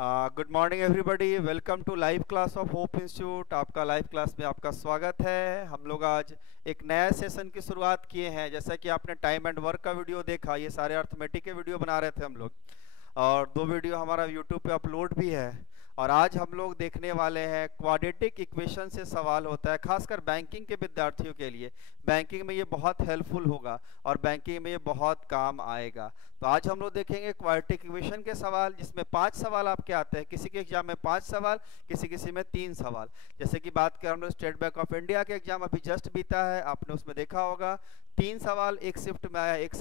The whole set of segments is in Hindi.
Good morning everybody, welcome to live class of Hope Institute. आपका लाइव क्लास में आपका स्वागत है। हम लोग आज एक नया सेशन की शुरुआत किए हैं। जैसा कि आपने टाइम एंड वर्क का वीडियो देखा, ये सारे अर्थमेटिक के वीडियो बना रहे थे हम लोग, और 2 वीडियो हमारा यूट्यूब पे अपलोड भी है। और आज हम लोग देखने वाले हैं क्वाड्रेटिक इक्वेशन से सवाल होता है, खासकर बैंकिंग के विद्यार्थियों के लिए। बैंकिंग में ये बहुत हेल्पफुल होगा और बैंकिंग में ये बहुत काम आएगा। तो आज हम लोग देखेंगे क्वाड्रेटिक इक्वेशन के सवाल, जिसमें 5 सवाल आपके आते हैं। किसी के एग्जाम में 5 सवाल, किसी में 3 सवाल। जैसे कि बात करें हम लोग स्टेट बैंक ऑफ इंडिया के एग्जाम अभी जस्ट बीता है, आपने उसमें देखा होगा 3 सवाल एक शिफ्ट में आया, एक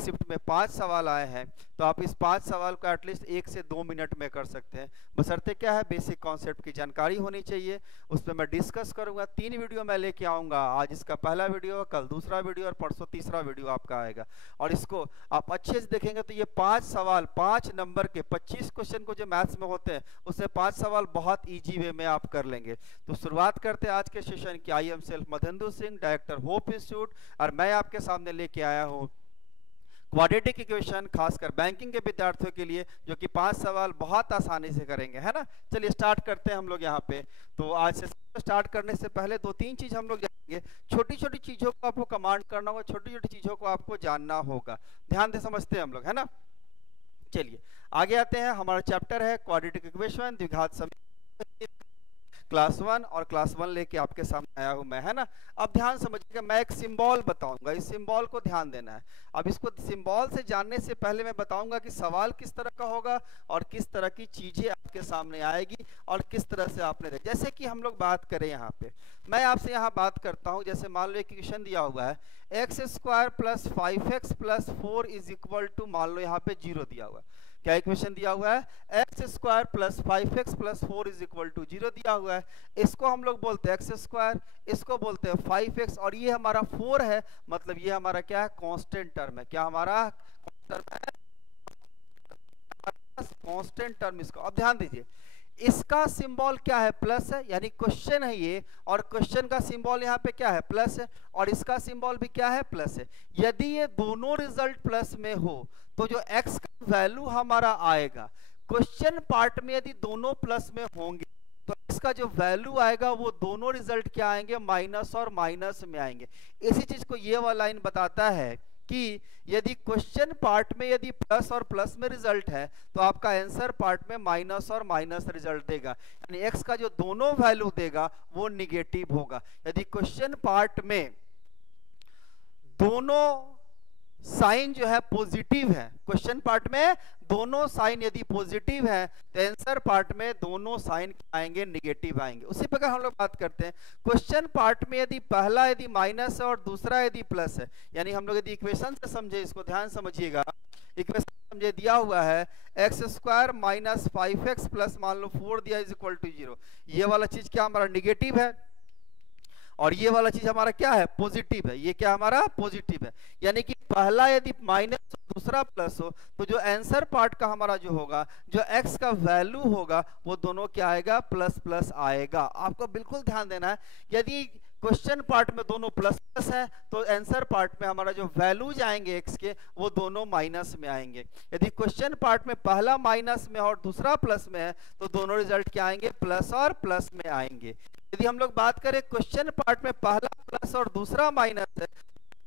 शिफ्ट में 5 सवाल आए हैं। तो आप इस 5 सवाल को एटलीस्ट 1 से 2 मिनट में कर सकते हैं, बशर्ते क्या है, बेसिक कॉन्सेप्ट की जानकारी होनी चाहिए। उस पर मैं डिस्कस करूंगा। 3 वीडियो मैं लेके आऊंगा। आज इसका पहला वीडियो, कल दूसरा वीडियो और परसों तीसरा वीडियो आपका आएगा। और इसको आप अच्छे से देखेंगे तो ये 5 सवाल 5 नंबर के 25 क्वेश्चन को जो मैथ्स में होते हैं, उससे 5 सवाल बहुत ईजी वे में आप कर लेंगे। तो शुरुआत करते हैं आज के सेशन की। I am self Madhendra Singh, director Hope Institute, और मैं आपके सामने लेके आया हूँ क्वाड्रेटिक इक्वेशन, खासकर बैंकिंग के विद्यार्थियों के लिए, जो कि 5 सवाल बहुत आसानी से करेंगे, है ना। चलिए स्टार्ट करते हैं हम लोग यहाँ पे। तो आज से स्टार्ट करने से पहले 2-3 चीज हम लोग जानेंगे। छोटी छोटी चीजों को आपको कमांड करना होगा, छोटी छोटी चीजों को आपको जानना होगा। ध्यान से समझते हैं हम लोग, है ना। चलिए आगे आते हैं। हमारा चैप्टर है क्वाड्रेटिक इक्वेशन, द्विघात समीकरण, क्लास 1 और क्लास 1 लेके आपके सामने आया हूं मैं, है ना। अब ध्यान समझिएगा, मैं एक सिंबल बताऊंगा, इस सिंबल को ध्यान देना है। अब इसको सिंबल से जानने से पहले मैं बताऊंगा कि सवाल किस तरह का होगा और किस तरह की चीजें आपके सामने आएगी और किस तरह से आपने जैसे कि हम लोग बात करें यहाँ पे, मैं आपसे यहाँ बात करता हूँ। जैसे मान लो एक इक्वेशन दिया हुआ है, x² + 5x + 4 = मान लो यहाँ पे 0 दिया हुआ है। क्या इक्वेशन दिया हुआ है? x² + 5x + 4 = 0 दिया हुआ है। इसको हम लोग बोलते हैं x², इसको बोलते हैं 5x, और ये हमारा 4 है, मतलब ये हमारा क्या है, कांस्टेंट टर्म है। क्या हमारा कांस्टेंट टर्म इसको। अब ध्यान दीजिए, इसका सिंबल क्या है, प्लस है, यानी क्वेश्चन है ये, और क्वेश्चन का सिंबल यहाँ पे क्या है, प्लस है, और इसका सिंबल भी क्या है, प्लस है। यदि ये दोनों रिजल्ट प्लस में हो तो जो x का वैल्यू हमारा आएगा, क्वेश्चन पार्ट में यदि दोनों प्लस में होंगे तो इसका जो वैल्यू आएगा वो दोनों रिजल्ट क्या आएंगे, माइनस और माइनस में आएंगे। इसी चीज को ये वाला लाइन बताता है कि यदि क्वेश्चन पार्ट में यदि प्लस और प्लस में रिजल्ट है तो आपका आंसर पार्ट में माइनस और माइनस रिजल्ट देगा, यानी एक्स का जो दोनों वैल्यू देगा वो निगेटिव होगा। यदि क्वेश्चन पार्ट में दोनों साइन जो है पॉजिटिव है, क्वेश्चन पार्ट में दोनों साइन यदि पॉजिटिव है तो आंसर पार्ट में दोनों साइन आएंगे, निगेटिव आएंगे। उसी प्रकार हम लोग बात करते हैं, क्वेश्चन पार्ट में यदि पहला यदि माइनस है और दूसरा यदि प्लस है, यानी हम लोग यदि इक्वेशन से समझे, इसको ध्यान समझिएगा, इक्वेशन समझे, दिया हुआ है x² - 5x + मान लो 4 दिया = 0। ये वाला चीज क्या हमारा निगेटिव है और ये वाला चीज हमारा क्या है, पॉजिटिव है। ये क्या हमारा पॉजिटिव है, यानी कि पहला यदि माइनस दूसरा प्लस हो तो जो आंसर पार्ट का हमारा जो होगा, जो x का वैल्यू होगा, वो दोनों क्या आएगा, प्लस प्लस आएगा। आपको बिल्कुल ध्यान देना है, यदि क्वेश्चन पार्ट में दोनों प्लस प्लस है तो आंसर पार्ट में हमारा जो वैल्यूज आएंगे x के, वो दोनों माइनस में आएंगे। यदि क्वेश्चन पार्ट में पहला माइनस में और दूसरा प्लस में है तो दोनों रिजल्ट क्या आएंगे, प्लस और प्लस में आएंगे। यदि हम लोग बात करें क्वेश्चन पार्ट में पहला प्लस और दूसरा माइनस है,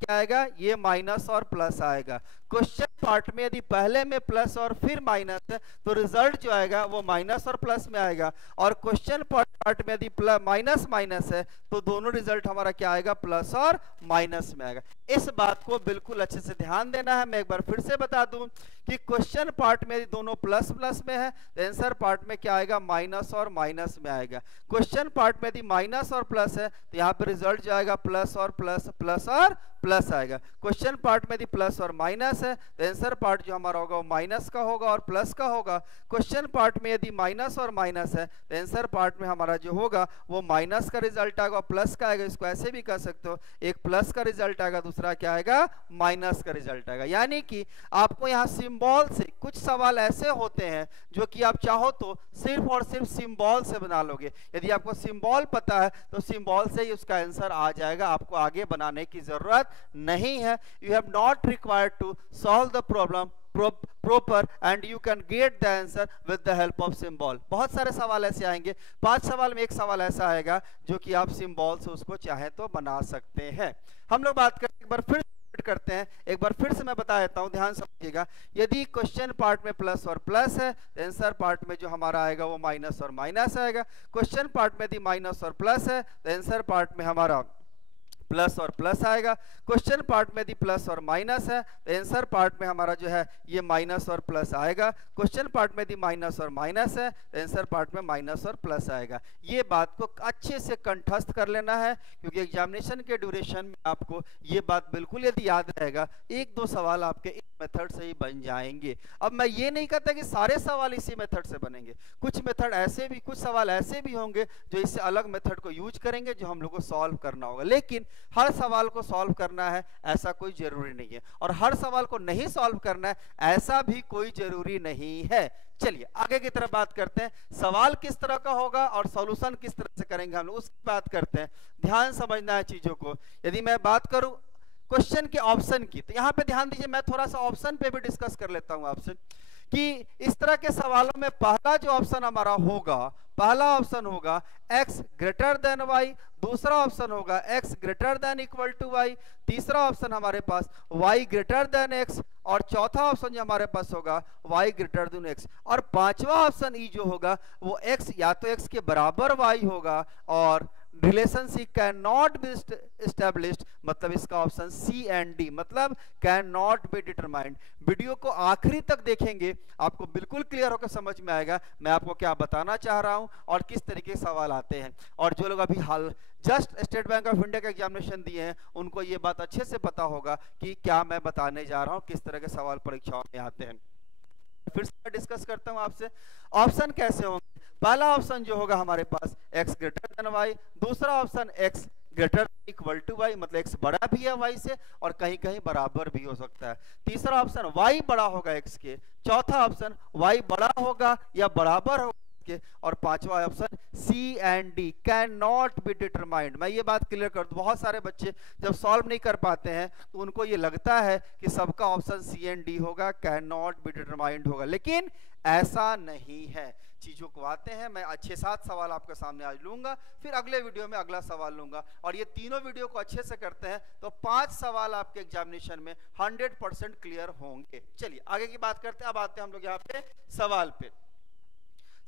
क्या आएगा, ये माइनस और प्लस आएगा। क्वेश्चन पार्ट में यदि पहले में प्लस और फिर माइनस है तो रिजल्ट जो आएगा वो माइनस और प्लस में आएगा, और क्वेश्चन पार्ट में यदि माइनस माइनस है तो दोनों रिजल्ट हमारा क्या आएगा, प्लस और माइनस में आएगा। इस बात को बिल्कुल अच्छे से ध्यान देना है। मैं एक बार फिर से बता दूं कि क्वेश्चन पार्ट में यदि दोनों प्लस प्लस में है तो आंसर पार्ट में क्या आएगा, माइनस और माइनस में आएगा। क्वेश्चन पार्ट में यदि माइनस और प्लस है तो यहाँ पे रिजल्ट जो आएगा प्लस और प्लस, प्लस और प्लस आएगा। क्वेश्चन पार्ट में यदि प्लस और माइनस है तो आंसर पार्ट जो हमारा होगा वो माइनस का होगा और प्लस का होगा। क्वेश्चन पार्ट में यदि माइनस और माइनस है तो आंसर पार्ट में हमारा जो होगा वो माइनस का रिजल्ट आएगा, प्लस का आएगा। इसको ऐसे भी कह सकते हो, एक प्लस का रिजल्ट आएगा, दूसरा क्या आएगा, माइनस का रिजल्ट आएगा। यानी कि आपको यहाँ सिंबल से कुछ सवाल ऐसे होते हैं जो कि आप चाहो तो सिर्फ और सिर्फ सिंबल से बना लोगे। यदि आपको सिंबल पता है तो सिंबल से ही उसका आंसर आ जाएगा, आपको आगे बनाने की जरूरत नहीं है। You have not required to solve the problem proper and you can get the answer with the help of symbol। बहुत सारे सवाल ऐसे आएंगे, 5 सवाल में एक सवाल ऐसा आएगा जो कि आप सिंबल से उसको चाहे तो बना सकते हैं। हम लोग बात करते एक बार फिर करते हैं, एक बार फिर से मैं बता देता हूं, ध्यान समझिएगा। यदि क्वेश्चन पार्ट में प्लस और प्लस है तो आंसर पार्ट में जो हमारा आएगा वो माइनस और माइनस आएगा। क्वेश्चन पार्ट में यदि माइनस और प्लस है तो आंसर पार्ट में हमारा प्लस और प्लस आएगा। क्वेश्चन पार्ट में यदि प्लस और माइनस है तो आंसर पार्ट में हमारा जो है ये माइनस और प्लस आएगा। क्वेश्चन पार्ट में यदि माइनस और माइनस है तो आंसर पार्ट में माइनस और प्लस आएगा। ये बात को अच्छे से कंठस्थ कर लेना है, क्योंकि एग्जामिनेशन के ड्यूरेशन में आपको ये बात बिल्कुल यदि याद रहेगा, 1-2 सवाल आपके इस मेथड से ही बन जाएंगे। अब मैं ये नहीं कहता कि सारे सवाल इसी मेथड से बनेंगे, कुछ मेथड ऐसे भी, कुछ सवाल ऐसे भी होंगे जो इससे अलग मेथड को यूज करेंगे, जो हम लोग को सॉल्व करना होगा। लेकिन हर सवाल को सॉल्व करना है ऐसा कोई जरूरी नहीं है, और हर सवाल को नहीं सॉल्व करना है ऐसा भी कोई जरूरी नहीं है। चलिए आगे की तरफ बात करते हैं, सवाल किस तरह का होगा और सॉल्यूशन किस तरह से करेंगे हम लोग, उसकी बात करते हैं। ध्यान समझना है चीजों को। यदि मैं बात करूं क्वेश्चन के ऑप्शन की, तो यहाँ पे ध्यान दीजिए, मैं थोड़ा सा ऑप्शन पे भी डिस्कस कर लेता हूं आपसे कि इस तरह के सवालों में पहला जो ऑप्शन हमारा होगा, पहला ऑप्शन होगा x ग्रेटर देन y, दूसरा ऑप्शन होगा x greater than equal to y, तीसरा ऑप्शन हमारे पास y ग्रेटर देन x, और चौथा ऑप्शन जो हमारे पास होगा y ग्रेटर देन x, और पांचवा ऑप्शन ई जो होगा वो x या तो x के बराबर y होगा, और relationship can not B established, मतलब इसका ऑप्शन सी एंड डी, मतलब can not be determined. Video को आखिरी तक देखेंगे, आपको बिल्कुल क्लियर होकर समझ में आएगा मैं आपको क्या बताना चाह रहा हूं और किस तरीके के सवाल आते हैं। और जो लोग अभी हाल just State Bank of India का एग्जामिनेशन दिए हैं उनको ये बात अच्छे से पता होगा कि क्या मैं बताने जा रहा हूं, किस तरह के सवाल परीक्षाओं में आते हैं। फिर से डिस्कस करता हूं आपसे, ऑप्शन कैसे होंगे। पहला ऑप्शन जो होगा हमारे पास x ग्रेटर देन y, दूसरा option x greater equal to y, मतलब x बड़ा भी है y से और कहीं कहीं बराबर भी हो सकता है। तीसरा ऑप्शन y बड़ा होगा x के, चौथा ऑप्शन y बड़ा होगा या बराबर होगा के, और पांचवा option C and D can not be determined. मैं ये बात क्लियर कर दूं, बहुत सारे बच्चे जब सॉल्व नहीं कर पाते हैं तो उनको ये लगता है कि सबका ऑप्शन सी एंड डी होगा, कैन नॉट बी डिटरमाइंड होगा, लेकिन ऐसा नहीं है। चीजों को आते हैं, मैं 6-7 सवाल आपके सामने आज लूंगा, फिर अगले वीडियो में अगला सवाल लूंगा, और ये तीनों वीडियो को अच्छे से करते हैं तो 5 सवाल आपके एग्जामिनेशन में 100% क्लियर होंगे। चलिए आगे की बात करते हैं। अब आते हैं हम लोग यहाँ पे सवाल पे।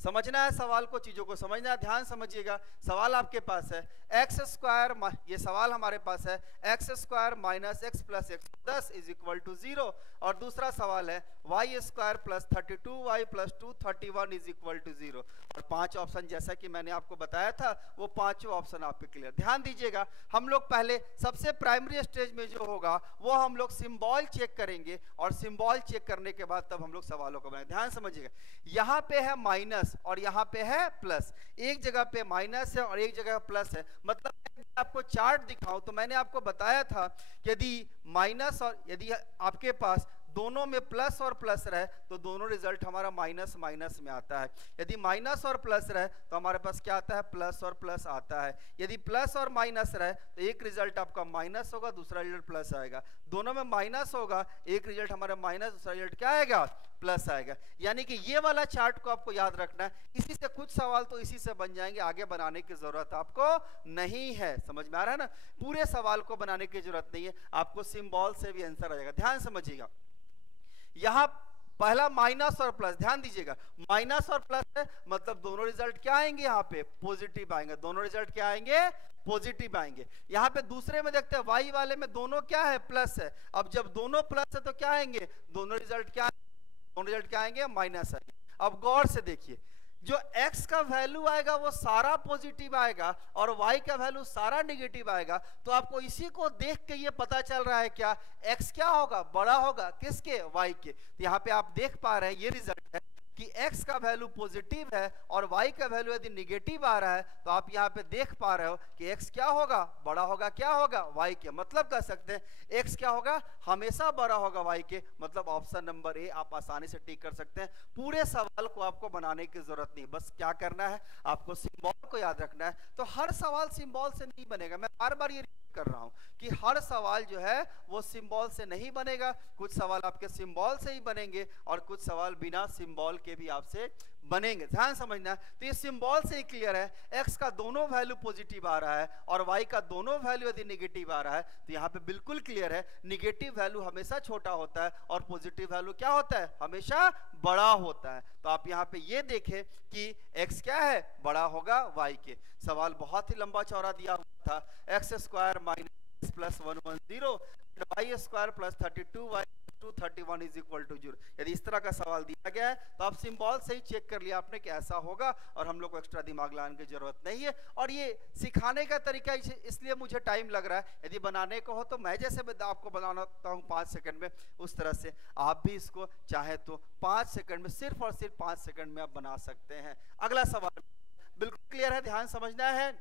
समझना है सवाल को, चीजों को समझना है, ध्यान समझिएगा। सवाल आपके पास है एक्स स्क्वायर, ये सवाल हमारे पास है x square minus x plus x 10 is equal to 0, और दूसरा सवाल है y square plus 32y plus 2 31 is equal to 0। और 5 ऑप्शन जैसा कि मैंने आपको बताया था वो पांचों ऑप्शन आपके क्लियर। ध्यान दीजिएगा, हम लोग पहले सबसे प्राइमरी स्टेज में जो होगा वो हम लोग सिंबल चेक करेंगे, और सिंबल चेक करने के बाद तब हम लोग सवालों को बनाएंगे। ध्यान समझिएगा, यहाँ पे है माइनस और यहाँ पे है प्लस, एक जगह पे माइनस है और एक जगह प्लस है। मतलब आपको चार्ट दिखाऊं तो मैंने आपको बताया था कि यदि माइनस और यदि आपके पास दोनों में प्लस और प्लस रहे तो दोनों रिजल्ट हमारा माइनस माइनस में आता है। यदि माइनस और प्लस रहे तो हमारे पास क्या आता है, प्लस और प्लस आता है। यदि प्लस और माइनस रहे तो एक रिजल्ट आपका माइनस होगा, दूसरा रिजल्ट प्लस आएगा। दोनों में माइनस होगा, एक रिजल्ट हमारा माइनस, दूसरा रिजल्ट क्या आएगा, प्लस आएगा। यानी कि ये वाला चार्ट को आपको याद रखना है। इसी से कुछ सवाल तो इसी से बन जाएंगे, आगे बनाने की जरूरत आपको नहीं है। समझ में आ रहा है ना, पूरे सवाल को बनाने की जरूरत नहीं है, आपको सिंबल से भी आंसर आ जाएगा। ध्यान समझिएगा, यहां पहला माइनस और प्लस, ध्यान दीजिएगा माइनस और प्लस है, मतलब दोनों रिजल्ट क्या आएंगे, यहाँ पे पॉजिटिव आएंगे। दोनों रिजल्ट क्या आएंगे, पॉजिटिव आएंगे। यहाँ पे दूसरे में देखते हैं वाई वाले में दोनों क्या है, प्लस है। अब जब दोनों प्लस है तो क्या आएंगे, दोनों रिजल्ट क्या, दोनों रिजल्ट क्या आएंगे, माइनस आएंगे। अब गौर से देखिए, जो x का वैल्यू आएगा वो सारा पॉजिटिव आएगा और y का वैल्यू सारा नेगेटिव आएगा। तो आपको इसी को देख के ये पता चल रहा है क्या, x क्या होगा, बड़ा होगा किसके, y के। तो यहाँ पे आप देख पा रहे हैं ये रिजल्ट है कि x का वैल्यू पॉजिटिव है और y का वैल्यू यदि नेगेटिव आ रहा है तो आप यहाँ पे देख पा रहे हो कि x क्या होगा, बड़ा होगा, क्या होगा, y के। मतलब कह सकते हैं x क्या होगा, हमेशा बड़ा होगा y के। मतलब ऑप्शन नंबर ए आप आसानी से टिक कर सकते हैं। पूरे सवाल को आपको बनाने की जरूरत नहीं, बस क्या करना है, आपको सिंबल को याद रखना है। तो हर सवाल सिंबल से नहीं बनेगा, मैं बार बार ये कर रहा हूं कि हर सवाल जो है वो सिंबल से नहीं बनेगा, कुछ सवाल आपके सिंबल से ही बनेंगे और कुछ सवाल बिना सिंबल के भी आपसे बनेंगे। ध्यान समझना। तो ये सिंबल से ही क्लियर है, x का दोनों वैल्यू पॉजिटिव आ रहा है और y का दोनों वैल्यू यदि नेगेटिव आ रहा है तो यहाँ पे बिल्कुल क्लियर है, नेगेटिव वैल्यू हमेशा छोटा होता है और पॉजिटिव वैल्यू क्या होता है, हमेशा बड़ा होता है। तो आप यहाँ पे ये देखें कि x क्या है, बड़ा होगा y के। सवाल बहुत ही लंबा चौड़ा दिया हुआ था, x square minus plus 110 y square plus 32y 231 is equal to 0। यदि इस तरह का सवाल दिया गया है तो आप सिंबल से ही चेक कर लिया आपने कि ऐसा होगा और हम लोग को एक्स्ट्रा दिमाग लगाने की जरूरत नहीं है। और ये सिखाने का तरीका इसलिए मुझे टाइम लग रहा है, यदि बनाने को हो तो मैं जैसे आपको बनाता हूँ 5 सेकंड में, उस तरह से आप भी इसको चाहे तो 5 सेकंड में, सिर्फ और सिर्फ 5 सेकंड में आप बना सकते हैं। अगला सवाल बिल्कुल क्लियर है, ध्यान समझना है।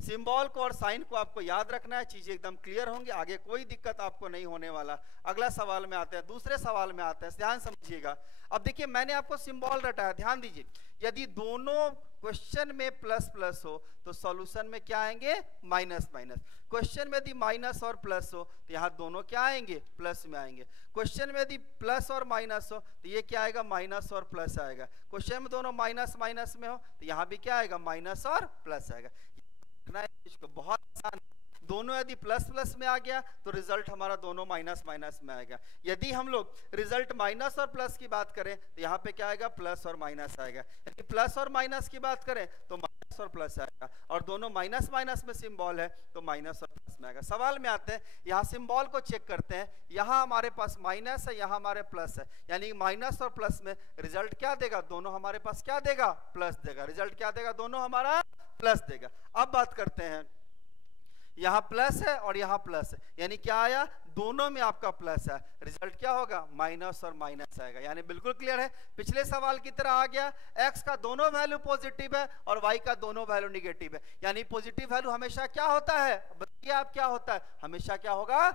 सिंबल को और साइन को आपको याद रखना है, चीजें एकदम क्लियर होंगी, आगे कोई दिक्कत आपको नहीं होने वाला। अगला सवाल में आते हैं, दूसरे सवाल में आते हैं, ध्यान समझिएगा। अब देखिए मैंने आपको सिंबल रटाया, ध्यान दीजिए। यदि दोनों क्वेश्चन में प्लस प्लस हो तो सॉल्यूशन में क्या आएंगे, माइनस माइनस। क्वेश्चन में यदि माइनस और प्लस हो तो यहाँ दोनों क्या आएंगे, प्लस में आएंगे। क्वेश्चन में यदि प्लस और माइनस हो तो ये क्या आएगा, माइनस और प्लस आएगा। क्वेश्चन में दोनों माइनस माइनस में हो तो यहाँ भी क्या आएगा, माइनस और प्लस आएगा। इसको बहुत आसान, दोनों यदि प्लस प्लस में आ गया तो रिजल्ट हमारा दोनों माइनस माइनस में आएगा। यदि हम लोग रिजल्ट माइनस और प्लस की बात करें तो यहाँ पे क्या आएगा, प्लस और माइनस आएगा। यदि प्लस और माइनस की बात करें तो माइनस और प्लस आएगा, और दोनों माइनस माइनस में सिंबल है तो माइनस और प्लस में आएगा। सवाल में आते हैं, यहाँ सिंबल को चेक करते हैं। यहाँ हमारे पास माइनस है, यहाँ हमारे प्लस है, यानी माइनस और प्लस में रिजल्ट क्या देगा, दोनों हमारे पास क्या देगा, प्लस देगा। रिजल्ट क्या देगा, दोनों हमारा प्लस देगा। अब बात करते हैं, यहाँ प्लस है और यहाँ प्लस है, यानी क्या आया, दोनों में आपका प्लस है, रिजल्ट क्या होगा, माइनस और माइनस आएगा। यानी बिल्कुल क्लियर है, पिछले सवाल की तरह आ गया। x का दोनों वैल्यू पॉजिटिव है और y का दोनों वैल्यू निगेटिव है, यानी पॉजिटिव वैल्यू हमेशा क्या होता है, बताइए आप क्या होता है, हमेशा क्या होगा,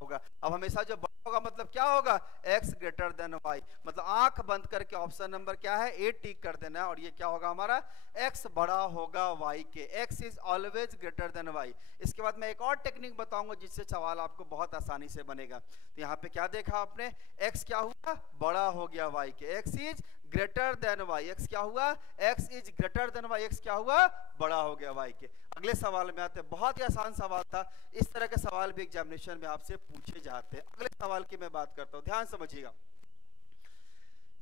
होगा। अब हमेशा जो बड़ा होगा मतलब क्या होगा, x ग्रेटर देन y, मतलब आंख बंद करके ऑप्शन नंबर क्या है, ए टिक कर देना है, और ये क्या होगा हमारा, x बड़ा होगा y के। x is always greater than y। इसके बाद मैं एक और टेक्निक बताऊंगा जिससे सवाल आपको बहुत आसानी से बनेगा। तो यहाँ पे क्या देखा आपने, x क्या हुआ, बड़ा हो गया y के, x is greater than y, x क्या हुआ, x is greater than y, x क्या हुआ, बड़ा हो गया y के। अगले सवाल में आते हैं, बहुत ही आसान सवाल था, इस तरह के सवाल भी एग्जामिनेशन में आपसे पूछे जाते हैं। अगले सवाल की मैं बात करता हूं, ध्यान समझिएगा।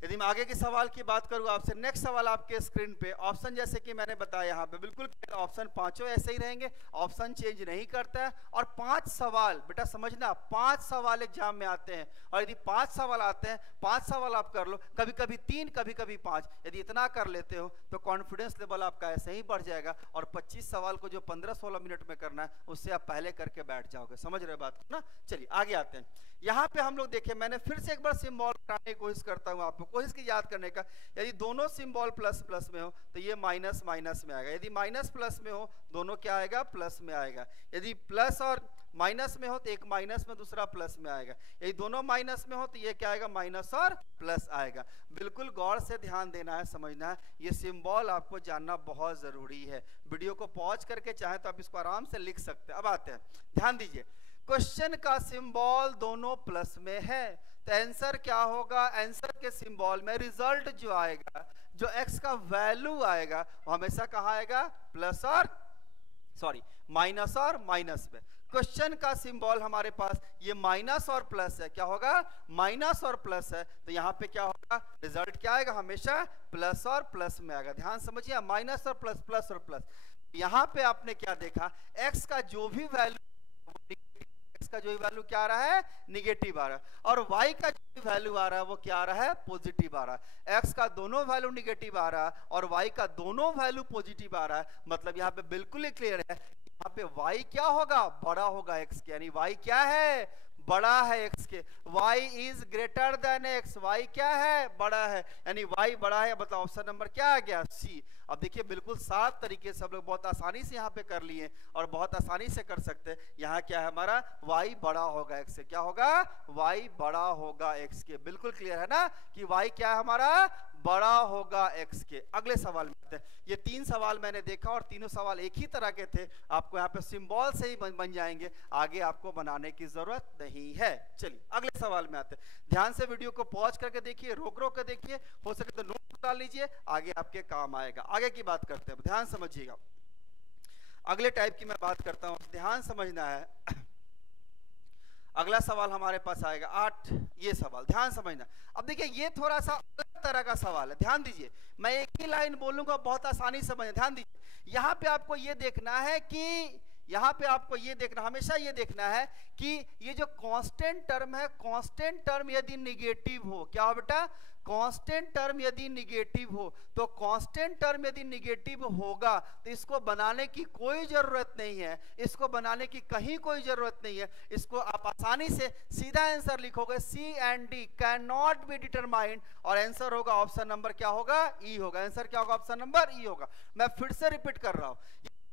यदि मैं आगे के सवाल की बात करूं आपसे, नेक्स्ट सवाल आपके स्क्रीन पे, ऑप्शन जैसे कि मैंने बताया यहाँ पे बिल्कुल ऑप्शन पांचों ऐसे ही रहेंगे, ऑप्शन चेंज नहीं करता है। और 5 सवाल, बेटा समझना, 5 सवाल एग्जाम में आते हैं, और यदि 5 सवाल आते हैं, 5 सवाल आप कर लो, कभी कभी 3, कभी कभी 5, यदि इतना कर लेते हो तो कॉन्फिडेंस लेवल आपका ऐसे ही बढ़ जाएगा, और 25 सवाल को जो 15-16 मिनट में करना है उससे आप पहले करके बैठ जाओगे। समझ रहे बात ना। चलिए आगे आते हैं। यहाँ पे हम लोग देखें, मैंने फिर से एक बार सिंबल बनाने की कोशिश करता हूँ, आपको कोशिश की याद करने का। यदि दोनों सिंबल प्लस प्लस में हो तो ये माइनस माइनस में आएगा, यदि माइनस प्लस में हो दोनों क्या आएगा, प्लस में आएगा। यदि प्लस और माइनस में हो तो एक माइनस में दूसरा प्लस में आएगा, यदि दोनों माइनस में हो तो ये क्या आएगा, माइनस और प्लस आएगा। बिल्कुल गौर से ध्यान देना है, समझना है, ये सिंबल आपको जानना बहुत जरूरी है। वीडियो को पॉज करके चाहे तो आप इसको आराम से लिख सकते हैं। अब आते हैं, ध्यान दीजिए, क्वेश्चन का सिंबल दोनों प्लस में है तो आंसर क्या होगा, आंसर के सिंबल में रिजल्ट जो आएगा, जो x का वैल्यू आएगा वो हमेशा कहाँ आएगा, प्लस और माइनस और माइनस में। क्वेश्चन का सिंबल हमारे पास ये माइनस और प्लस है, क्या होगा, माइनस और प्लस है, तो यहाँ पे क्या होगा, रिजल्ट क्या आएगा, हमेशा प्लस और प्लस में आएगा। ध्यान समझिए, माइनस और प्लस, प्लस और प्लस। यहाँ पे आपने क्या देखा, x का जो भी वैल्यू, x का जो भी वैल्यू क्या आ रहा है, निगेटिव आ रहा है, और y का जो भी वैल्यू आ रहा है वो क्या आ रहा है, पॉजिटिव आ रहा है। x का दोनों वैल्यू निगेटिव आ रहा है और y का दोनों वैल्यू पॉजिटिव आ रहा है, मतलब यहाँ पे बिल्कुल ही क्लियर है, यहाँ पे y क्या होगा, बड़ा होगा x के, यानी y क्या है, बड़ा है x के। y is greater than x, y क्या है, बड़ा है, यानी y बड़ा है, मतलब ऑप्शन नंबर क्या आ गया, C। अब देखिए बिल्कुल साफ तरीके से हम लोग बहुत आसानी से यहाँ पे कर लिए और बहुत आसानी से कर सकते हैं। यहाँ क्या है हमारा, y बड़ा होगा x से, क्या होगा, y बड़ा होगा x के। बिल्कुल क्लियर है ना कि y क्या है हमारा, बड़ा होगा x के। अगले सवाल में आते हैं। ये 3 सवाल मैंने देखा और तीनों सवाल एक ही तरह के थे, आपको यहाँ पे सिंबल से ही बन जाएंगे, आगे आपको बनाने की जरूरत नहीं है। चलिए अगले सवाल में आते हैं। ध्यान से वीडियो को पॉज करके देखिए, रोक रोक कर देखिए, हो सके तो नोट डाल लीजिए, आगे आपके काम आएगा। आगे की बात करते हैं, ध्यान समझिएगा। अगले टाइप की मैं बात करता हूं, ध्यान समझना है। अगला सवाल हमारे पास आएगा 8, ये सवाल ध्यान समझना। अब देखिए ये थोड़ा सा अलग तरह का सवाल है, ध्यान दीजिए। मैं एक ही लाइन बोलूंगा, बहुत आसानी से समझना, ध्यान दीजिए। यहाँ पे आपको ये देखना है कि यहाँ पे आपको ये देखना, हमेशा ये देखना है कि ये जो कांस्टेंट टर्म है, कांस्टेंट टर्म यदि निगेटिव हो, क्या हो बेटा, कांस्टेंट टर्म यदि निगेटिव हो, तो कांस्टेंट टर्म यदि निगेटिव होगा तो इसको बनाने की कोई जरूरत नहीं है, इसको बनाने की कहीं कोई जरूरत नहीं है। इसको आप आसानी से सीधा आंसर लिखोगे, C and D can not be determined, और आंसर होगा ऑप्शन नंबर क्या होगा, ई होगा। आंसर क्या होगा, ऑप्शन नंबर ई होगा। मैं फिर से रिपीट कर रहा हूं,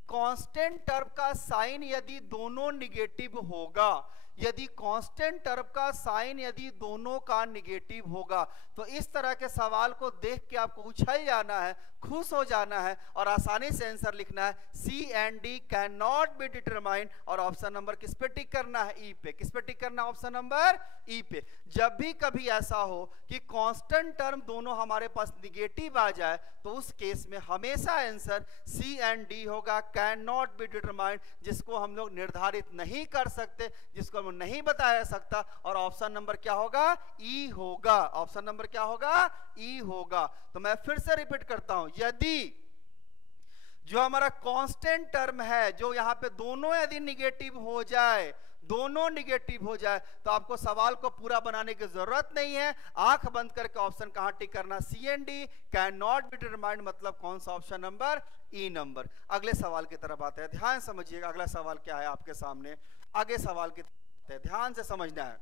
कांस्टेंट टर्म का साइन यदि दोनों निगेटिव होगा, यदि कांस्टेंट टर्म का साइन यदि दोनों का निगेटिव होगा, तो इस तरह के सवाल को देख के आपको उछल जाना है, खुश हो जाना है और आसानी से आंसर लिखना है, C and D can not be determined, और ऑप्शन नंबर किस पे टिक करना है, ई पे। किस पे टिक करना है, ऑप्शन नंबर ई पे। जब भी कभी ऐसा हो कि कांस्टेंट टर्म दोनों हमारे पास निगेटिव आ जाए, तो उस केस में हमेशा आंसर सी एंड डी होगा, कैन नॉट बी डिटरमाइंड, जिसको हम लोग निर्धारित नहीं कर सकते, जिसको हम नहीं बताया जा सकता, और ऑप्शन नंबर क्या होगा, ई होगा। ऑप्शन नंबर क्या होगा, ई होगा। तो मैं फिर से रिपीट करता हूं, यदि जो हमारा कांस्टेंट टर्म है, जो यहां पे दोनों यदि निगेटिव हो जाए, दोनों निगेटिव हो जाए, तो आपको सवाल को पूरा बनाने की जरूरत नहीं है। आंख बंद करके ऑप्शन कहां टिक करना, C and D can not be determined, मतलब कौन सा ऑप्शन नंबर, ई नंबर। अगले सवाल की तरफ आते हैं, ध्यान समझिएगा। अगला सवाल क्या है आपके सामने, आगे सवाल की ध्यान से समझना है।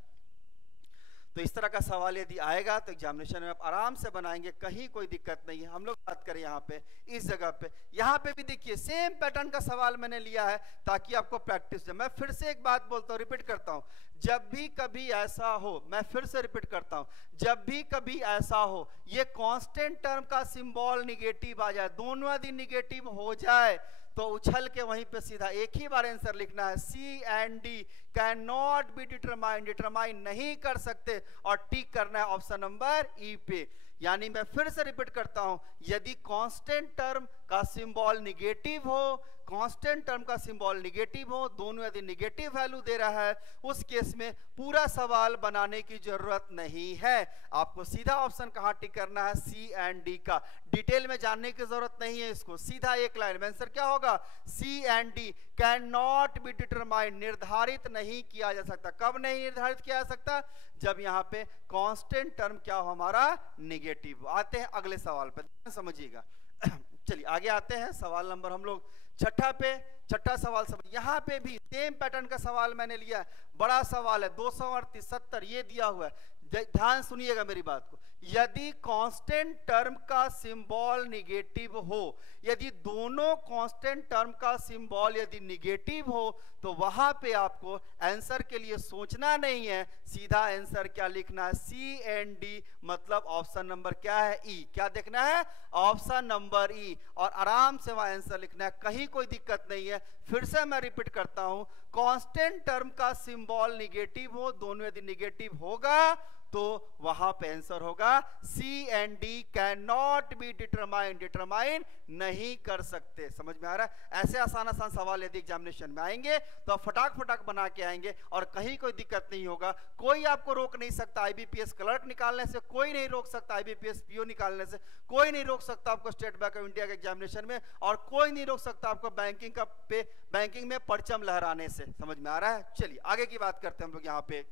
तो इस तरह का सवाल यदि आएगा तो एग्जामिनेशन में आप आराम से बनाएंगे, कहीं कोई दिक्कत नहीं है। हम लोग बात करें यहाँ पे, इस जगह पे, यहाँ पे भी देखिए सेम पैटर्न का सवाल मैंने लिया है ताकि आपको प्रैक्टिस हो। मैं फिर से एक बात बोलता हूँ, रिपीट करता हूँ, जब भी कभी ऐसा हो, मैं फिर से रिपीट करता हूँ, जब भी कभी ऐसा हो ये कांस्टेंट टर्म का सिंबल निगेटिव आ जाए, दोनों यदि निगेटिव हो जाए, तो उछल के वहीं पे सीधा एक ही बार आंसर लिखना है, C and D can not be determined, determine नहीं कर सकते, और टिक करना है ऑप्शन नंबर ई पे। यानी मैं फिर से रिपीट करता हूं, यदि कांस्टेंट टर्म का सिंबल निगेटिव हो, कांस्टेंट टर्म का सिंबल निगेटिव हो, दोनों यदि निगेटिव वैल्यू दे रहा है, उस केस में पूरा सवाल बनाने की जरूरत नहीं है। आपको सीधा ऑप्शन कहां टिक करना है, सी एंड डी का। डिटेल में जानने की जरूरत नहीं है, इसको सीधा एक लाइन में आंसर क्या होगा, C and D can not be determined, निर्धारित नहीं किया जा सकता। कब नहीं निर्धारित किया जा सकता, जब यहाँ पे कांस्टेंट टर्म क्या हो, हमारा निगेटिव। आते हैं अगले सवाल पे, समझिएगा। चलिए आगे आते हैं, सवाल नंबर हम लोग छठा पे, छठा सवाल सब यहाँ पे भी सेम पैटर्न का सवाल मैंने लिया है, बड़ा सवाल है, 238 70 ये दिया हुआ है। ध्यान सुनिएगा मेरी बात को, यदि कांस्टेंट टर्म का सिंबल निगेटिव हो, यदि दोनों कांस्टेंट टर्म का सिंबल यदि निगेटिव हो, तो वहां पे आपको आंसर के लिए सोचना नहीं है, सीधा आंसर क्या लिखना है, सी एंड डी, मतलब ऑप्शन नंबर क्या है, ई। क्या देखना है, ऑप्शन नंबर ई, और आराम से वहां आंसर लिखना है, कहीं कोई दिक्कत नहीं है। फिर से मैं रिपीट करता हूं, कांस्टेंट टर्म का सिंबल निगेटिव हो, दोनों यदि निगेटिव होगा, तो वहां पे आंसर होगा C and D can not be determine, determine नहीं कर सकते। समझ में आ रहा है? ऐसे आसान आसान सवाल यदि एग्जामिनेशन में आएंगे तो आप फटाक फटाक बना के आएंगे और कहीं कोई दिक्कत नहीं होगा। कोई आपको रोक नहीं सकता, आईबीपीएस क्लर्क निकालने से कोई नहीं रोक सकता, आईबीपीएस पीओ निकालने से कोई नहीं रोक सकता आपको स्टेट बैंक ऑफ इंडिया के एग्जामिनेशन में, और कोई नहीं रोक सकता आपको बैंकिंग में परचम लहराने से। समझ में आ रहा है? चलिए आगे की बात करते हैं हम लोग। यहाँ पे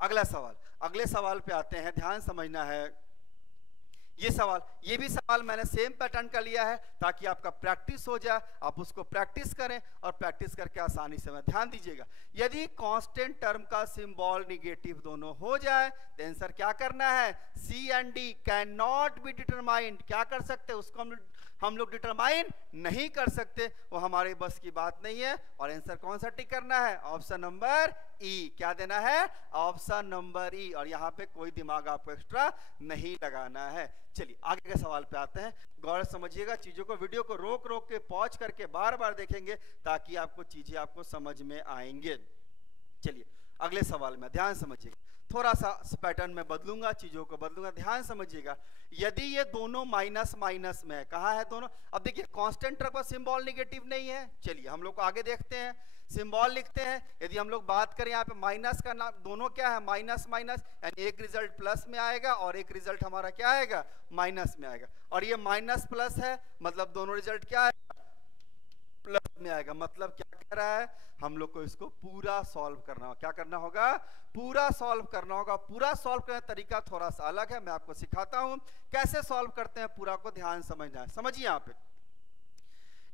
अगला सवाल, अगले सवाल पे आते हैं, ध्यान समझना है। ये सवाल, ये भी सवाल मैंने सेम पैटर्न का लिया है ताकि आपका प्रैक्टिस हो जाए, आप उसको प्रैक्टिस करें और प्रैक्टिस करके आसानी से। मैं ध्यान दीजिएगा, यदि कांस्टेंट टर्म का सिंबल निगेटिव दोनों हो जाए तो आंसर क्या करना है, C and D can not be determined. क्या कर सकते हैं उसको हम हम लोग डिटरमाइन नहीं कर सकते, वो हमारे बस की बात नहीं है। और आंसर कौन सा टिक करना है? ऑप्शन नंबर ई। क्या देना है? ऑप्शन नंबर ई। और यहाँ पे कोई दिमाग आपको एक्स्ट्रा नहीं लगाना है। चलिए आगे के सवाल पे आते हैं। गौर समझिएगा चीजों को, वीडियो को रोक रोक के पॉज करके बार बार देखेंगे ताकि आपको चीजें आपको समझ में आएंगे। चलिए अगले सवाल में ध्यान समझिएगा, थोड़ा सा पैटर्न में बदलूंगा, चीजों को बदलूंगा, ध्यान समझिएगा। यदि ये दोनों माइनस माइनस में, कहाँ है दोनों? अब देखिए कांस्टेंट टर्म का सिंबल नेगेटिव नहीं है। चलिए हम लोग को आगे देखते हैं, सिंबल लिखते हैं। यदि हम लोग बात करें यहाँ पे माइनस का नाम, दोनों क्या है? माइनस माइनस, यानी एक रिजल्ट प्लस में आएगा और एक रिजल्ट हमारा क्या आएगा? माइनस में आएगा। और ये माइनस प्लस है, मतलब दोनों रिजल्ट क्या है? प्लस में आएगा। मतलब क्या कह रहा है? हम लोग को इसको पूरा सॉल्व करना होगा। क्या करना होगा? पूरा सॉल्व करना होगा। पूरा सॉल्व करने का तरीका थोड़ा सा अलग है, मैं आपको सिखाता हूं कैसे सॉल्व करते हैं। पूरा को ध्यान समझना है। समझिए यहाँ पे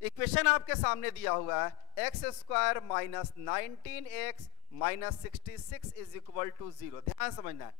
इक्वेशन आपके सामने दिया हुआ है, x square minus 19x minus 66 is equal to 0। ध्यान समझना है,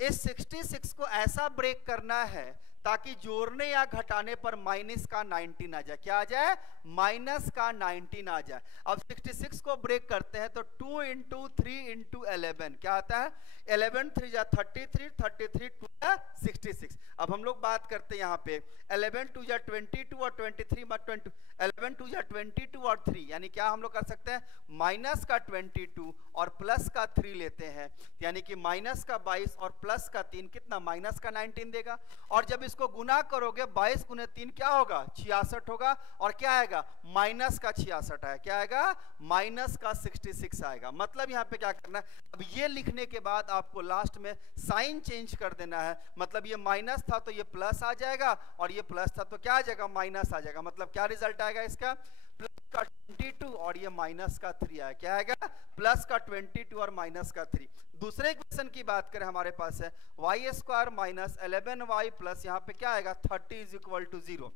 इस 66 को ऐसा ब्रेक करना है ताकि जोड़ने या घटाने पर माइनस का 19 आ जाए। क्या आ जाए? माइनस का 19 आ जाए। अब 66 को ब्रेक करते हैं तो 2 इंटू 3 इंटू 11 क्या आता है? 11 3 जा 33, 33 2 जा 66। अब हम लोग बात करते हैं यहाँ पे 11 2 जा 22 और 23 मत 20, 11 2 जा 22 और 3, यानी क्या हम लोग कर सकते हैं? माइनस का 22 और प्लस का 3 लेते हैं, यानी कि माइनस का 22 और प्लस का 3 कितना? माइनस का 19 देगा। और जब इसको गुना करोगे 22 गुने 3 क्या होगा? 66 होगा। और क्या आएगा? माइनस का 66 है। क्या आएगा? माइनस का 66 आएगा। मतलब यहाँ पे क्या करना है? अब ये लिखने के बाद आपको लास्ट में साइन चेंज कर देना है। मतलब ये माइनस था तो ये प्लस आ जाएगा, और ये प्लस था तो क्या आ जाएगा? माइनस आ जाएगा। मतलब क्या रिजल्ट आएगा इसका? प्लस का 22 और ये माइनस का 3 आएगा। क्या आएगा? प्लस का 22 और माइनस का 3। दूसरे इक्वेशन की बात करें, हमारे पास है y square minus 11y plus यहाँ पे क्या आएगा? 30 इज इक्वल टू 0।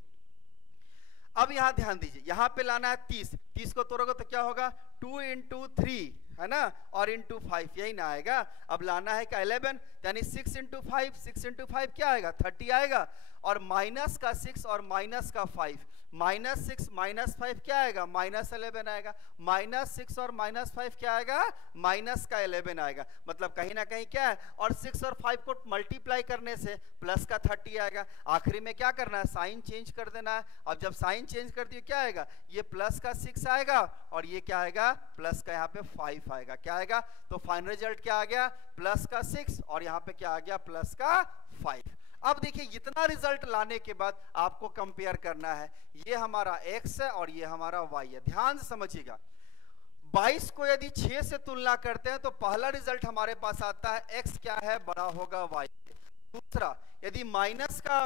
अब यहाँ ध्यान दीजिए, यहाँ पे लाना है 30, 30 को तोड़ोगे तो क्या होगा? 2 इंटू 3 है ना, और इंटू 5, यही ना आएगा। अब लाना है क्या? 11, यानी 6 इंटू 5, 6 इंटू 5 क्या आएगा? 30 आएगा। और माइनस का 6 और माइनस का 5, माइनस 6 माइनस 5 क्या आएगा? माइनस 11 आएगा। माइनस 6 और माइनस 5 क्या आएगा? माइनस का 11 आएगा। मतलब कहीं ना कहीं क्या है? और 6 और 5 को मल्टीप्लाई करने से प्लस का 30 आएगा। आखिरी में क्या करना है? साइन चेंज कर देना है। अब जब साइन चेंज कर दिए क्या आएगा? ये प्लस का 6 आएगा और ये क्या आएगा? प्लस का यहाँ पे 5 आएगा। क्या आएगा? तो फाइनल रिजल्ट क्या आ गया? प्लस का 6 और यहाँ पे क्या आ गया? प्लस का 5। अब देखिए इतना रिजल्ट लाने के बाद आपको कंपेयर करना है, ये हमारा x है और ये हमारा y है। ध्यान से समझिएगा, 22 को यदि 6 से तुलना करते हैं तो पहला रिजल्ट हमारे पास आता है x क्या है? बड़ा होगा y से। दूसरा, यदि माइनस का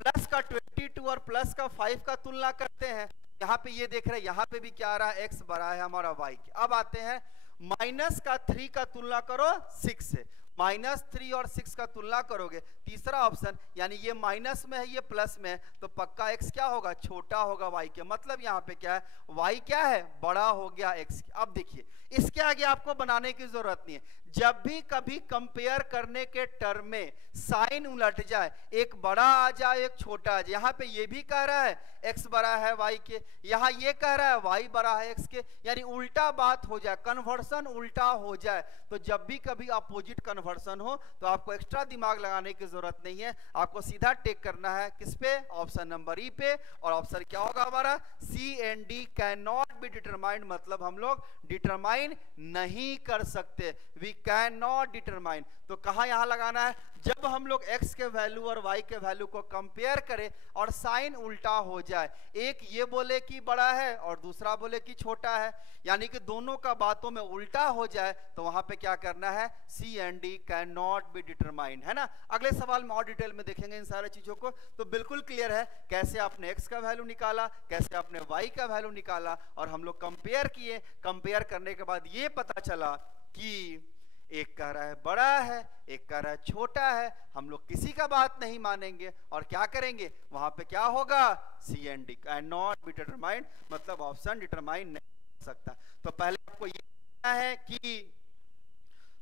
प्लस का 22 और प्लस का 5 का तुलना करते हैं, यहाँ पे ये देख रहे हैं, यहाँ पे भी क्या आ रहा है? x बड़ा है हमारा y के। अब आते हैं माइनस का 3 का तुलना करो 6 से, माइनस 3 और 6 का तुलना करोगे, तीसरा ऑप्शन, यानी ये माइनस में है ये प्लस में है, तो पक्का x क्या होगा? छोटा होगा y के। मतलब यहाँ पे क्या है? y क्या है? बड़ा हो गया x। अब देखिए इसके आगे आपको बनाने की जरूरत नहीं है। जब भी कभी कंपेयर करने के टर्म में साइन उलट जाए, एक बड़ा आ जाए एक छोटा आ जाए, यहाँ पे ये भी कह रहा है x बड़ा है y के, यहाँ ये कह रहा है y बड़ा है x के, यानी उल्टा बात हो जाए, कन्वर्सन उल्टा हो जाए। तो जब भी कभी अपोजिट कन्वर्सन हो तो आपको एक्स्ट्रा दिमाग लगाने की जरूरत नहीं है, आपको सीधा टेक करना है किस पे? ऑप्शन नंबर ई पे। और ऑप्शन क्या होगा हमारा? C and D can not be determined, मतलब हम लोग डिटरमाइन नहीं कर सकते, वी कैन नॉट डिटरमाइन। तो कहाँ यहाँ लगाना है? जब हम लोग x के वैल्यू और y के वैल्यू को कंपेयर करें और साइन उल्टा हो जाए, एक ये बोले कि बड़ा है और दूसरा बोले कि छोटा है, यानी कि दोनों का बातों में उल्टा हो जाए, तो वहां पे क्या करना है? C and D can not be determined, है ना। अगले सवाल में और डिटेल में देखेंगे इन सारी चीजों को, तो बिल्कुल क्लियर है कैसे आपने x का वैल्यू निकाला, कैसे आपने y का वैल्यू निकाला, और हम लोग कंपेयर किए। कंपेयर करने के बाद ये पता चला कि एक कह रहा है बड़ा है, एक कह रहा है छोटा है। हम लोग किसी का बात नहीं मानेंगे और क्या करेंगे? वहां पे क्या होगा? C and D can not be determined, मतलब ऑप्शन डिटरमाइन नहीं हो सकता। तो पहले आपको ये है कि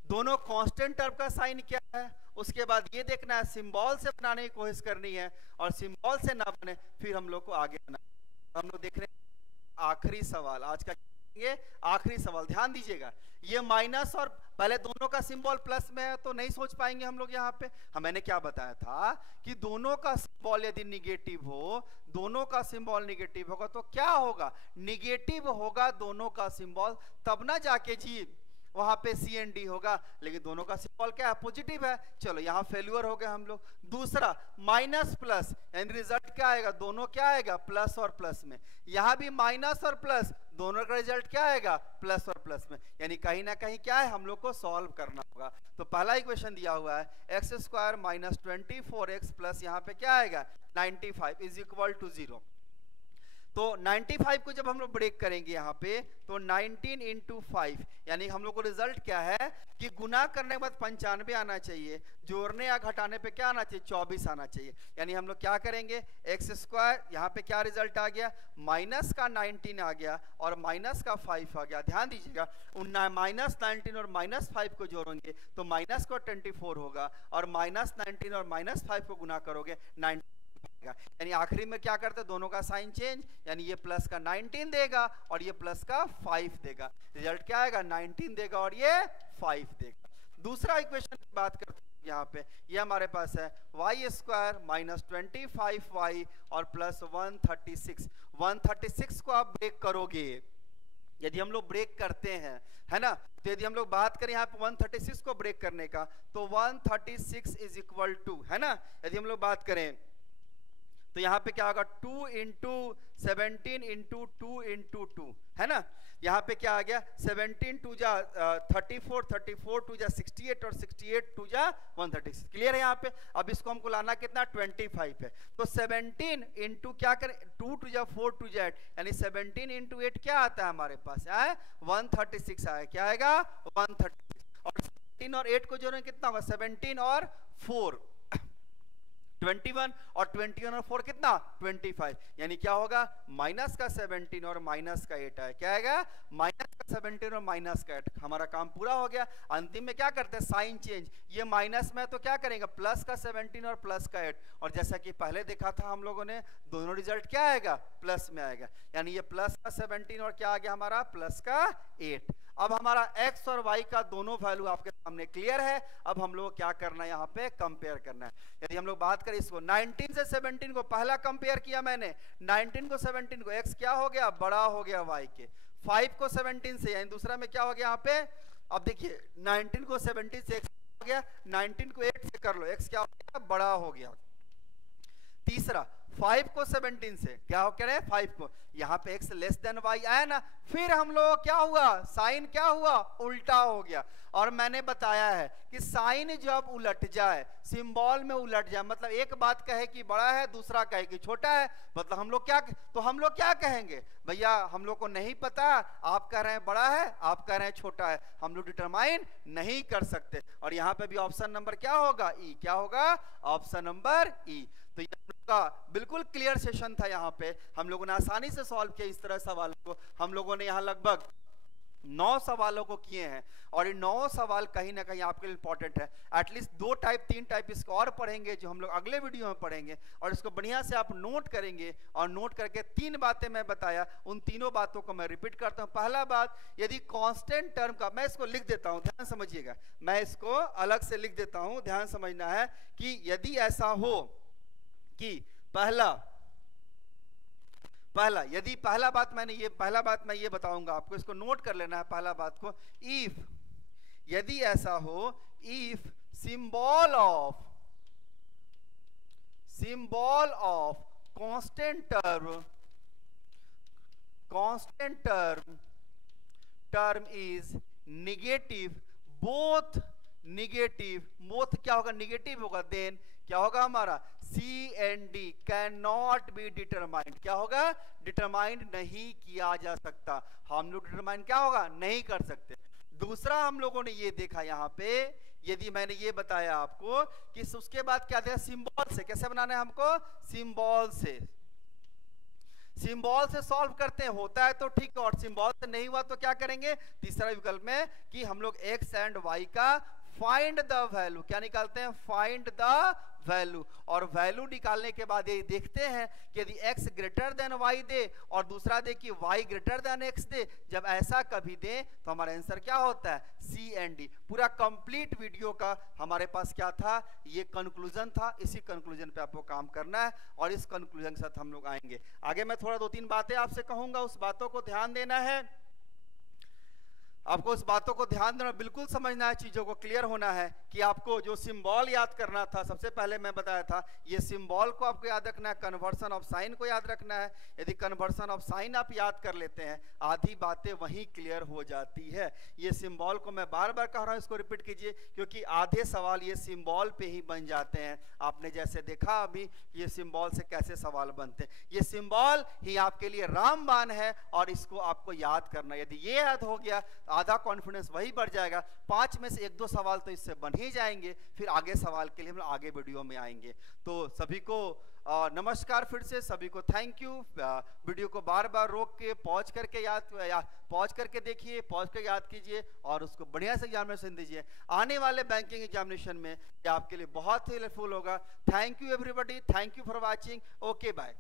दोनों कांस्टेंट टर्म का साइन क्या है उसके बाद ये देखना है सिंबल से बनाने की कोशिश करनी है, और सिंबल से ना बने फिर हम लोग को आगे बनाना। हम लोग देख रहे हैं आखिरी सवाल आज का, ये आखिरी सवाल ध्यान दीजिएगा। ये माइनस और पहले दोनों का सिंबल प्लस में है तो नहीं सोच पाएंगे हम लोग यहाँ पे। मैंने क्या बताया था कि दोनों का सिंबल यदि निगेटिव हो, दोनों का सिंबल निगेटिव होगा तो क्या होगा, निगेटिव होगा दोनों का सिंबल, तब ना जाके जी वहां पे CND होगा, लेकिन दोनों का सिंबल क्या है, पॉजिटिव है। चलो यहाँ फेल्यूर हो गए हम लोग। दूसरा माइनस प्लस, एंड रिजल्ट क्या आएगा, दोनों क्या आएगा, प्लस और प्लस में। यहाँ भी माइनस और प्लस, दोनों का रिजल्ट क्या आएगा, प्लस और प्लस में। यानी कहीं ना कहीं क्या है, हम लोग को सॉल्व करना होगा। तो पहला इक्वेशन दिया हुआ है x square minus 24x plus यहाँ पे क्या आएगा 95 इज इक्वल टू 0। तो 95 को जब हम लोग ब्रेक करेंगे यहाँ पे तो 19 इंटू 5, यानी हम लोग को रिजल्ट क्या है कि गुना करने के बाद 95 आना चाहिए, जोड़ने या घटाने पे क्या आना चाहिए, 24 आना चाहिए। यानी हम लोग क्या करेंगे, एक्स स्क्वायर यहाँ पे क्या रिजल्ट आ गया, माइनस का 19 आ गया और माइनस का 5 आ गया। ध्यान दीजिएगा उन माइनस 19 और माइनस 5 को जोड़ेंगे तो माइनस का 24 होगा, और माइनस 19 और माइनस 5 को गुना करोगे 9, यानी आखिरी में क्या करते हैं, दोनों का साइन चेंज, यानी ये प्लस का 19 देगा और ये प्लस का 5 देगा। रिजल्ट क्या आएगा, 19 देगा और ये 5 देगा। दूसरा इक्वेशन की बात करते हैं यहाँ पे, ये हमारे पास है वाई स्क्वायर माइनस 25y और प्लस 136। 136 को आप ब्रेक करोगे, यदि हम लोग ब्रेक करते हैं, है ना, तो यदि हम लोग बात करें यहाँ पे 136 को ब्रेक करने का तो 136 इज इक्वल टू, है ना, यदि हम लोग बात करें तो यहाँ पे क्या होगा 2 इंटू 17 इंटू 2 इंटू 2, है ना। यहाँ पे क्या आ गया 17 टू जा 34, 34 टू जा 68 और 68 टू जा 136। क्लियर है यहाँ पे। अब इसको हमको लाना कितना 25 है, तो 17 इंटू क्या करें 2 टू जा 4 टू जा 8, यानी 17 इंटू 8 क्या आता है हमारे पास है 136 आया। क्या आएगा 136, और 17 और 8 को जोड़ें कितना होगा 17 और 4 21, और 21 और 4 कितना 25, यानी क्या होगा माइनस का 17 और माइनस का 8 है। क्या आएगा माइनस का 17 और माइनस का 8। हमारा काम पूरा हो गया। अंतिम में क्या करते हैं साइन चेंज, ये माइनस में तो क्या करेंगे प्लस का 17 और प्लस का 8, और जैसा कि पहले देखा था हम लोगों ने दोनों रिजल्ट क्या आएगा प्लस में आएगा, यानी ये प्लस का 17 और क्या आ गया हमारा प्लस का 8। अब हमारा x और y का दोनों वैल्यू आपके सामने क्लियर है। अब हम लोग क्या करना है यहाँ पे कंपेयर करना है। यदि हम लोग बात करें इसको 19 से 17 को पहला कंपेयर किया मैंने, 19 को 17 को, x क्या हो गया बड़ा हो गया y के, 5 को 17 से, यानी दूसरा में क्या हो गया यहाँ पे, अब देखिए 19 को 17 से x हो गया, 19 को 8 से कर लो, x क्या हो गया बड़ा हो गया। तीसरा 5 को 17 से क्या हो, कह रहे हैं 5 को, यहाँ पे x लेस देन y आया ना, फिर हम लोग क्या हुआ साइन क्या हुआ उल्टा हो गया। और मैंने बताया है कि साइन जब उलट जाए, सिंबल में उलट जाए, मतलब एक बात कहे कि बड़ा है दूसरा कहे कि छोटा है, मतलब हम लोग क्या, तो हम लोग क्या कहेंगे भैया हम लोग को नहीं पता, आप कह रहे हैं बड़ा है आप कह रहे हैं छोटा है, हम लोग डिटरमाइन नहीं कर सकते। और यहाँ पे भी ऑप्शन नंबर क्या होगा ई, क्या होगा ऑप्शन नंबर ई। तो का बिल्कुल क्लियर सेशन था। यहाँ पे हम लोगों ने आसानी से सॉल्व किया इस तरह सवाल को। हम लोगों ने यहाँ लगभग 9 सवालों को किए हैं, और ये 9 सवाल कहीं ना कहीं आपके लिए इंपॉर्टेंट है। एटलीस्ट 2 टाइप 3 टाइप इसको और पढ़ेंगे जो हम लोग अगले वीडियो में पढ़ेंगे, और इसको बढ़िया से आप नोट करेंगे, और नोट करके 3 बातें मैं बताया, उन तीनों बातों को मैं रिपीट करता हूँ। पहला बात, यदि कांस्टेंट टर्म का, मैं इसको लिख देता हूँ ध्यान समझिएगा, मैं इसको अलग से लिख देता हूँ, ध्यान समझना है कि यदि ऐसा हो कि पहला यदि पहला बात मैं ये बताऊंगा आपको, इसको नोट कर लेना है पहला बात को, इफ यदि ऐसा हो, if symbol of constant term is negative, both क्या होगा निगेटिव होगा, देन क्या होगा हमारा CND can not be determined, क्या होगा डिटरमाइंड नहीं किया जा सकता, हम लोग डिटरमाइंड क्या होगा नहीं कर सकते। दूसरा हम लोगों ने ये देखा यहाँ पे, यदि मैंने ये बताया आपको कि उसके बाद क्या था सिंबल से, कैसे बनाना है हमको सिंबल से सॉल्व करते हैं, होता है तो ठीक है, और सिंबल से नहीं हुआ तो क्या करेंगे तीसरा विकल्प में कि हम लोग x एंड y का फाइंड द वैल्यू, क्या निकालते हैं? Find the value. और वैल्यू निकालने के बाद ये देखते हैं कि यदि x ग्रेटर देन y दे और दूसरा दे कि y ग्रेटर देन x दे, जब ऐसा कभी दे तो हमारा आंसर क्या होता है? C and D. पूरा कंप्लीट वीडियो का हमारे पास क्या था? ये कंक्लूजन था। इसी कंक्लूजन पे आपको काम करना है और इस कंक्लूजन के साथ हम लोग आएंगे आगे। मैं थोड़ा 2-3 बातें आपसे कहूंगा, उस बातों को ध्यान देना है आपको, उस बातों को ध्यान देना, बिल्कुल समझना है, चीजों को क्लियर होना है कि आपको जो सिंबल याद करना था, सबसे पहले मैं बताया था ये सिंबल को आपको याद रखना है, कन्वर्सन ऑफ साइन को याद रखना है। यदि कन्वर्सन ऑफ साइन आप याद कर लेते हैं, आधी बातें वहीं क्लियर हो जाती है। ये सिंबल को मैं बार बार कह रहा हूं, इसको रिपीट कीजिए, क्योंकि आधे सवाल ये सिंबल पे ही बन जाते हैं। आपने जैसे देखा अभी ये सिंबल से कैसे सवाल बनते हैं, ये सिंबल ही आपके लिए रामबाण है और इसको आपको याद करना। यदि ये याद हो गया आधा कॉन्फिडेंस वही बढ़ जाएगा। 5 में से 1-2 सवाल तो इससे बन ही जाएंगे, फिर आगे सवाल के लिए हम आगे वीडियो में आएंगे। तो सभी को नमस्कार, फिर से सभी को थैंक यू। वीडियो को बार बार रोक के पॉज करके देखिए, पॉज कर याद कीजिए और उसको बढ़िया से एग्जामिनेशन दीजिए। आने वाले बैंकिंग एग्जामिनेशन में ये आपके लिए बहुत ही हेल्पफुल होगा। Thank you everybody, thank you for watching, okay bye.